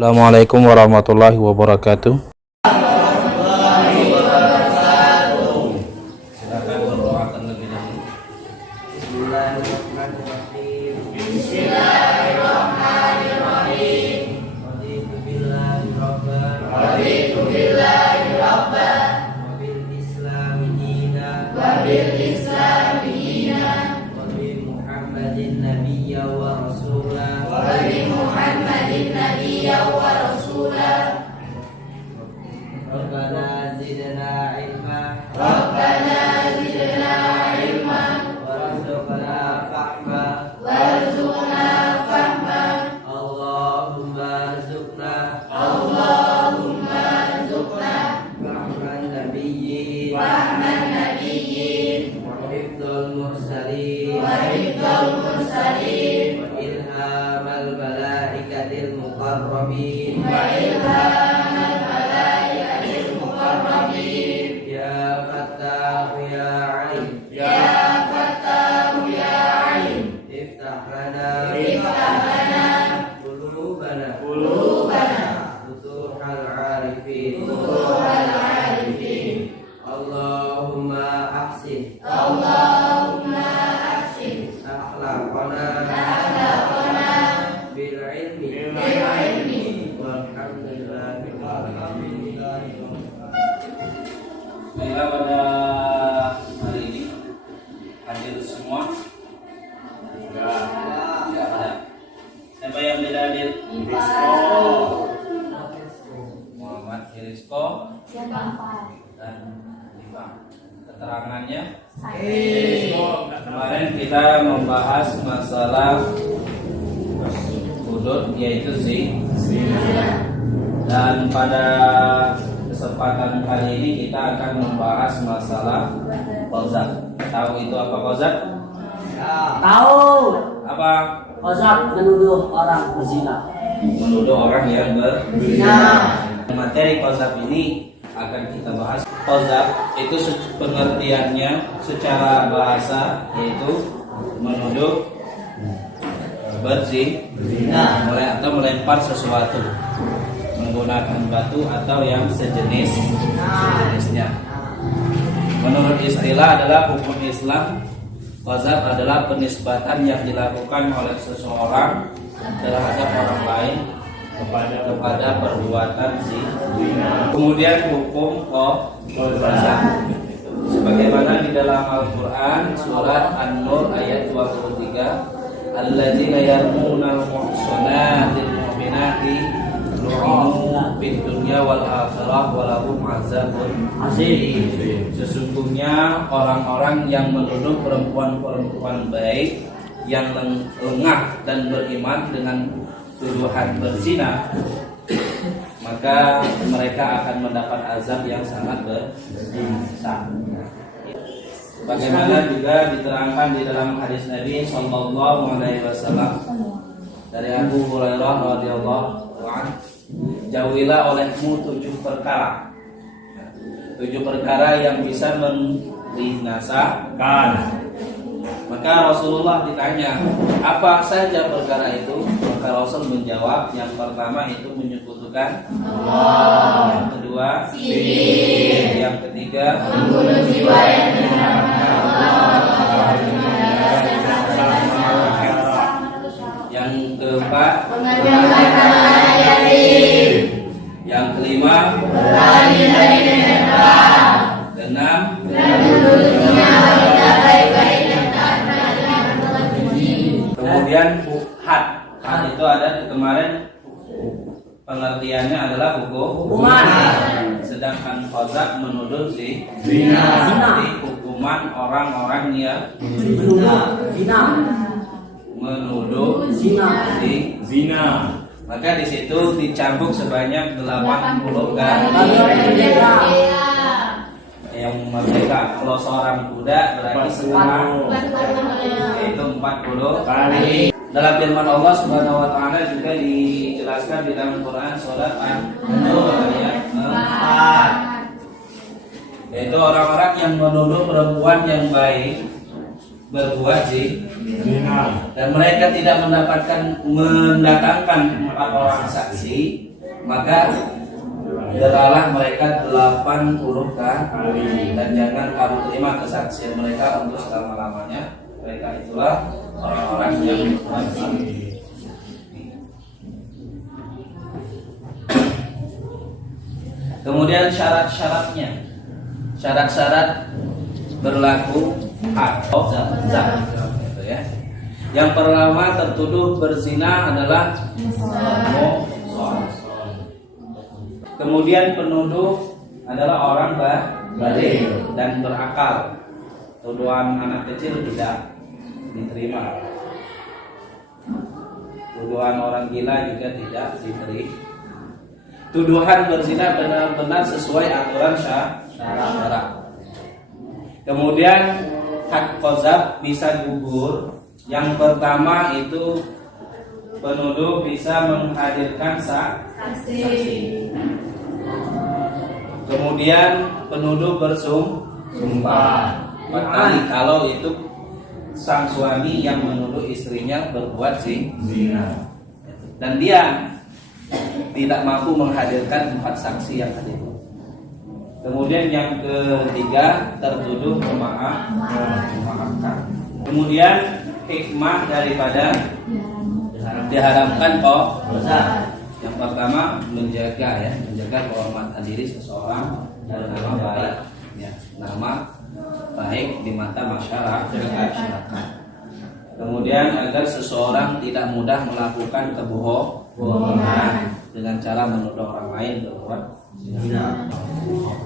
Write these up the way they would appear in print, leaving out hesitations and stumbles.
Assalamualaikum warahmatullahi wabarakatuh. Silakan berdoa terlebih dahulu. Bismillahirrahmanirrahim. Bismillahirrahmanirrahim. Raditu billahi rabban. Raditu billahi rabban. Wa bil islami dinan. Wa bil islami dinan. Wa bi Muhammadin nabiyya wa rasulah. Wa bi Muhammadin nabiyya wa rasulah. Rabbana zidna ilma. Rabbana zidna ilma. Warzuqna fahma. Warzuqna fahma. Allahumma rzuqna. Allahumma rzuqna. Fahman nabiyyin. Fahman nabiyyin. Wa hifdzal mursalin. Wa hifdzal mursalin. Wa ilhamal malaikatil muqarrabin. Wa ilhamal malaikatil muqarrabin. Ya Fattah ya Alim. Ya Fattah ya Alim. Iftah lana qulubana futuhal arifin. Allahumma ahsin akhlaqana bil ilmi walhamdulillahi Baiklah, pada hari ini hadir semua. Tidak ada. Siapa yang tidak hadir? Muhammad Hirisko dan Lipang. Keterangannya, kemarin kita membahas masalah hudud, yaitu zina. Dan pada kesempatan kali ini kita akan membahas masalah qazaf. Tahu itu apa qazaf? Tahu. Apa? Qazaf menuduh orang berzina. Menuduh orang yang berzina. Materi qazaf ini akan kita bahas. Qazaf itu pengertiannya secara bahasa yaitu menuduh berzina, atau melempar sesuatu menggunakan batu atau yang sejenisnya. Menurut istilah adalah hukum Islam, qazaf adalah penisbatan yang dilakukan oleh seseorang terhadap orang lain kepada perbuatan zina. Kemudian hukum qazaf sebagaimana di dalam Al-Qur'an surat An-Nur ayat 23, alladzina yarmunal muhsanatil mu'minati lu'inu fid dunya wal akhirah wa lahum azabun azim. Sesungguhnya orang-orang yang menuduh perempuan-perempuan baik yang lengah dan beriman dengan tuduhan berzina, maka mereka akan mendapat azab yang sangat besar. Bagaimana juga diterangkan di dalam hadis Nabi Sallallahu Alaihi Wasallam dari Abu Hurairah radhiyallahu anhu, jauhilah olehmu 7 perkara. 7 perkara yang bisa membinasakan. Maka Rasulullah ditanya, apa saja perkara itu? Maka Rasul menjawab, yang pertama itu menyekutukan Allah, yang kedua sihir, yang ketiga membunuh jiwa yang dinamakan Allah, yang keempat mengadakan yatim, yang kelima berlari dari neraka, keenam menuduhnya wanita baik-baik yang taat beragama Allah. Kemudian had itu ada kemarin pengertiannya adalah hukuman. Sedangkan qazaf menuduh zina. Jadi hukuman orang-orang yang menuduh zina. Maka di situ dicambuk sebanyak 80 kali. Yang merdeka. Kalau seorang budak berarti setengah, yaitu 40 kali. Dalam firman Allah Subhanahu wa taala juga dijelaskan di dalam Quran surat An-Nur ayat 4. Yaitu orang-orang yang menuduh perempuan yang baik berbuat zina dan mereka tidak mendatangkan 4 orang saksi, maka deralah mereka 80 kali, dan jangan kamu terima kesaksian mereka untuk selama-lamanya. Mereka itulah orang-orang yang bersaksi. Kemudian syarat-syaratnya, syarat-syarat berlaku atau zat, gitu ya. Yang pertama, tertuduh berzina adalah muhsan. Kemudian penuduh adalah orang baligh dan berakal. Tuduhan anak kecil tidak diterima. Tuduhan orang gila juga tidak diterima. Tuduhan berzina benar-benar sesuai aturan syara. Kemudian hak qadzaf bisa gugur. Yang pertama itu penuduh bisa menghadirkan saksi. Kemudian penuduh bersumpah 4 kali kalau itu sang suami yang menuduh istrinya berbuat zina dan dia tidak mampu menghadirkan 4 saksi yang hadir. Kemudian yang ketiga, tertuduh memaafkan. Kemudian hikmah daripada diharamkan yang pertama menjaga kehormatan diri seseorang dan nama baik, ya, nama baik di mata masyarakat. Kemudian agar seseorang tidak mudah melakukan kebohongan dengan cara menuduh orang lain berbuat zina.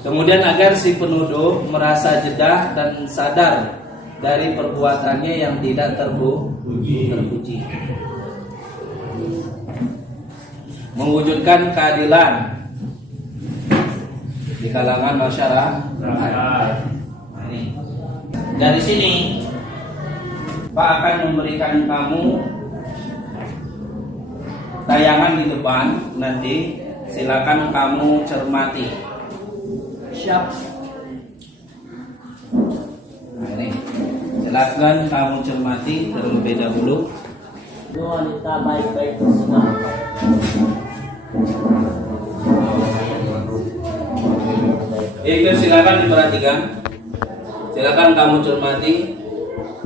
Kemudian agar si penuduh merasa jedah dan sadar dari perbuatannya yang tidak terpuji. Mewujudkan keadilan di kalangan masyarakat. Nah, ini. Dari sini Pak akan memberikan kamu tayangan di depan, nanti silakan kamu cermati. Siap. Nah, ini silakan kamu cermati terlebih dahulu. Dua wanita baik-baik bersenang. Itu silakan diperhatikan. Silakan kamu cermati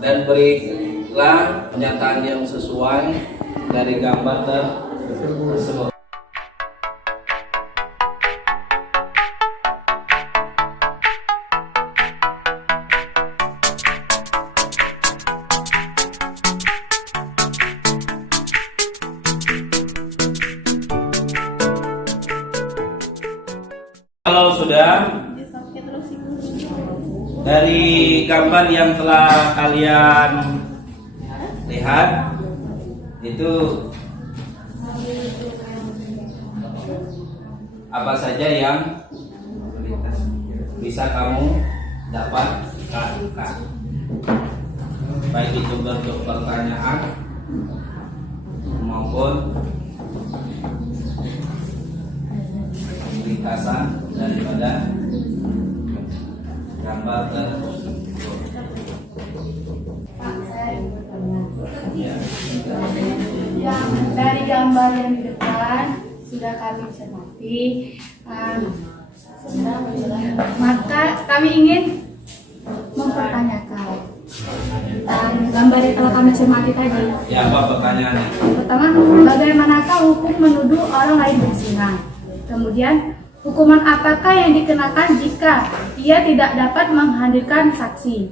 dan berilah pernyataan yang sesuai dari gambar tersebut. Kalau sudah, dari gambar yang telah kalian lihat itu apa saja yang bisa kamu dapatkan, baik itu bentuk pertanyaan maupun ringkasan daripada gambar tersebut. Pak, saya bertanya. Ya. Yang dari gambar yang di depan sudah kami cermati, maka kami ingin mempertanyakan tentang gambar yang telah kami cermati tadi. Ya, apa pertanyaannya? Pertama, bagaimanakah hukum menuduh orang lain berzina? Kemudian, hukuman apakah yang dikenakan jika ia tidak dapat menghadirkan saksi?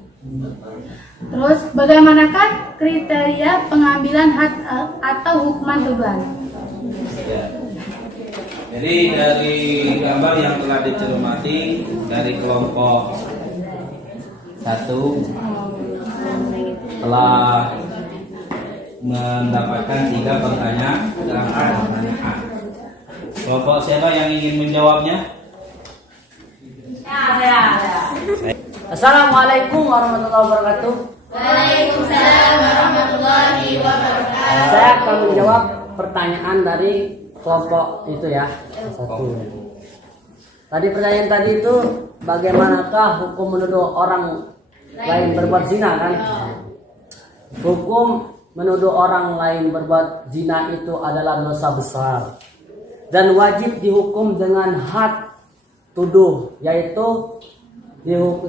Terus, bagaimanakah kriteria pengambilan hak atau hukuman tuduhan? Ya. Jadi dari gambar yang telah dicermati dari kelompok 1 telah mendapatkan 3 pertanyaan. Kelompok siapa yang ingin menjawabnya? Assalamualaikum warahmatullahi wabarakatuh. Waalaikumsalam warahmatullahi wabarakatuh. Saya akan menjawab pertanyaan dari kelompok itu ya. 1. Tadi pertanyaan tadi itu bagaimanakah hukum menuduh orang lain berbuat zina kan? Hukum menuduh orang lain berbuat zina itu adalah dosa besar. dan wajib dihukum dengan had tuduh, yaitu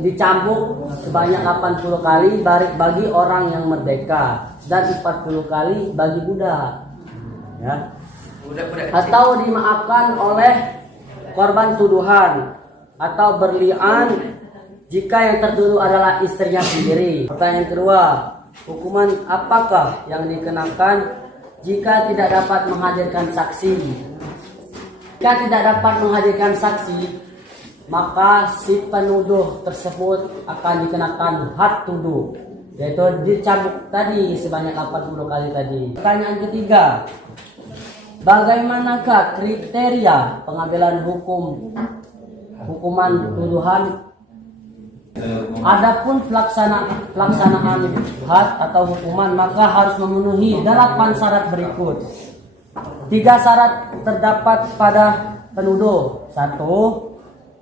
dicambuk sebanyak 80 kali bagi orang yang merdeka dan 40 kali bagi budak, ya. Atau dimaafkan oleh korban tuduhan atau berlian jika yang tertuduh adalah istrinya sendiri. Pertanyaan kedua, hukuman apakah yang dikenakan jika tidak dapat menghadirkan saksi? Jika tidak dapat menghadirkan saksi, maka si penuduh tersebut akan dikenakan had tuduh, yaitu dicambuk tadi sebanyak 80 kali tadi. Pertanyaan ketiga, bagaimanakah kriteria pengambilan hukuman tuduhan? Adapun pelaksanaan had atau hukuman maka harus memenuhi 8 syarat berikut. 3 syarat terdapat pada penuduh. 1.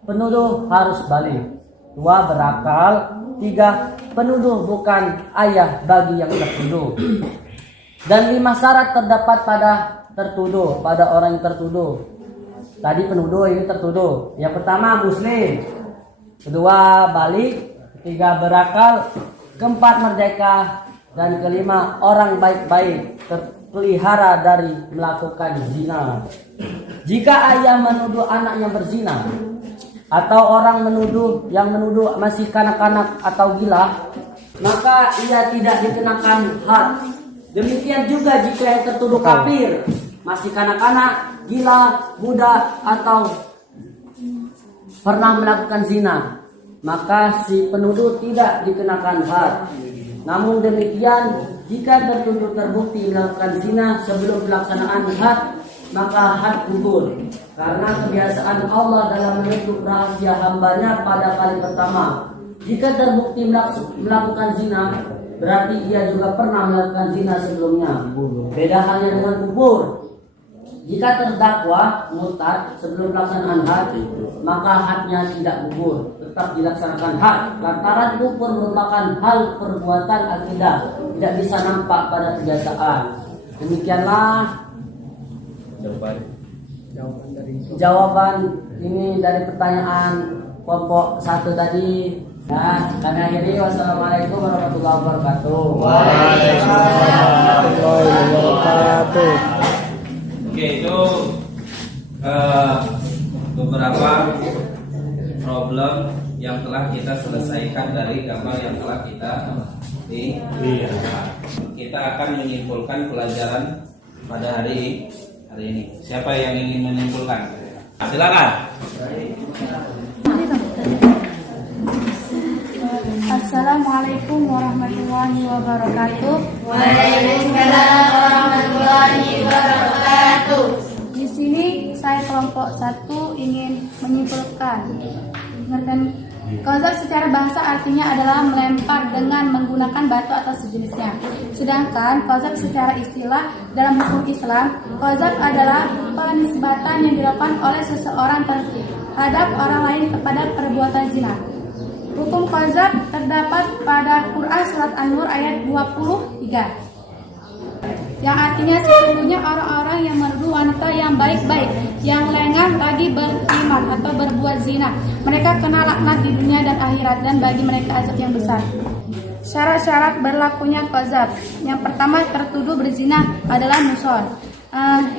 Penuduh harus balik. 2. Berakal. 3. Penuduh bukan ayah bagi yang tertuduh. Dan 5 syarat terdapat pada tertuduh, pada orang yang tertuduh. Tadi penuduh, ini tertuduh. Yang pertama muslim. Kedua balik. Ketiga berakal. Keempat merdeka. Dan kelima orang baik-baik, terpelihara dari melakukan zina. Jika ayah menuduh anaknya berzina, atau orang yang menuduh masih kanak-kanak atau gila, maka ia tidak dikenakan had. Demikian juga jika yang tertuduh kafir, masih kanak-kanak, gila, budak, atau pernah melakukan zina, maka si penuduh tidak dikenakan had. Namun demikian, jika tertuduh terbukti melakukan zina sebelum pelaksanaan had, maka had gugur. Karena kebiasaan Allah dalam menutup rahasia hambanya pada kali pertama. Jika terbukti melakukan zina, berarti ia juga pernah melakukan zina sebelumnya. Beda halnya dengan kubur. Jika terdakwa murtad sebelum pelaksanaan had, maka hadnya tidak gugur, tetap dilaksanakan had. Lantaran kufur merupakan hal perbuatan akidah, tidak bisa nampak pada kebiasaan. Demikianlah jawaban ini dari pertanyaan kelompok 1 tadi. Ya, kami akhiri. Wassalamualaikum warahmatullahi wabarakatuh. Waalaikumsalam warahmatullahi wabarakatuh. Oke, itu beberapa problem yang telah kita selesaikan dari gambar yang telah kita kita akan menyimpulkan pelajaran pada hari ini. Siapa yang ingin menyimpulkan? Silakan. Assalamualaikum warahmatullahi wabarakatuh. Waalaikumsalam warahmatullahi wabarakatuh. Di sini saya kelompok 1 ingin menyimpulkan. Qazaf secara bahasa artinya adalah melempar dengan menggunakan batu atau sejenisnya. Sedangkan qazaf secara istilah dalam hukum Islam, qazaf adalah penisbatan yang dilakukan oleh seseorang terhadap orang lain kepada perbuatan zina. Hukum qazaf terdapat pada Quran surat An-Nur ayat 23. Yang artinya sesungguhnya orang-orang yang menuduh wanita yang baik-baik, yang lengah lagi beriman atau berbuat zina, mereka kena laknat di dunia dan akhirat, dan bagi mereka azab yang besar. Syarat-syarat berlakunya qazaf. Yang pertama, tertuduh berzina adalah muson.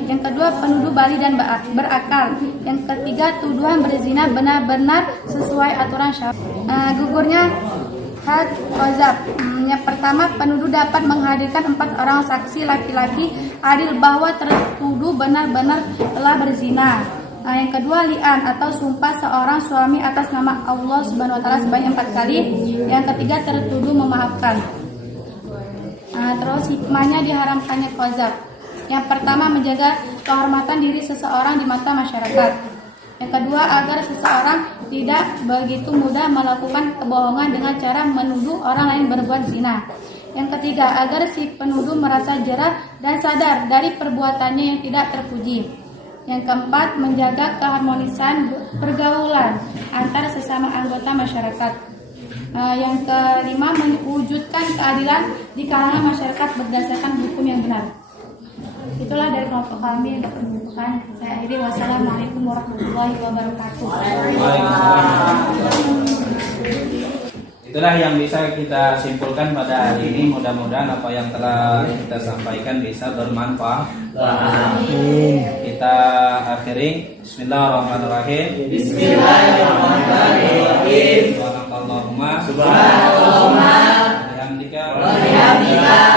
Yang kedua, penuduh bali dan berakal. Yang ketiga, tuduhan berzina benar-benar sesuai aturan syariat. Gugurnya had qazaf. Yang pertama, penuduh dapat menghadirkan 4 orang saksi laki-laki adil bahwa tertuduh benar-benar telah berzina. Yang kedua, li'an atau sumpah seorang suami atas nama Allah Subhanahu wa taala sebanyak 4 kali. Yang ketiga, tertuduh memaafkan. Terus hikmahnya diharamkannya qazaf. Yang pertama, menjaga kehormatan diri seseorang di mata masyarakat. Yang kedua, agar seseorang tidak begitu mudah melakukan kebohongan dengan cara menuduh orang lain berbuat zina. Yang ketiga, agar si penuduh merasa jerah dan sadar dari perbuatannya yang tidak terpuji. Yang keempat, menjaga keharmonisan pergaulan antara sesama anggota masyarakat. Yang kelima, mewujudkan keadilan di kalangan masyarakat berdasarkan hukum yang benar. Itulah dari kelompok kami yang dapat menentukan. Saya akhiri, wassalamualaikum warahmatullahi wabarakatuh. Itulah yang bisa kita simpulkan pada hari ini. Mudah-mudahan apa yang telah kita sampaikan bisa bermanfaat. Amin. Kita akhiri. Bismillahirrahmanirrahim. Bismillahirrahmanirrahim. Subhanallahumma Subhanallah. bihamdika Bihamdika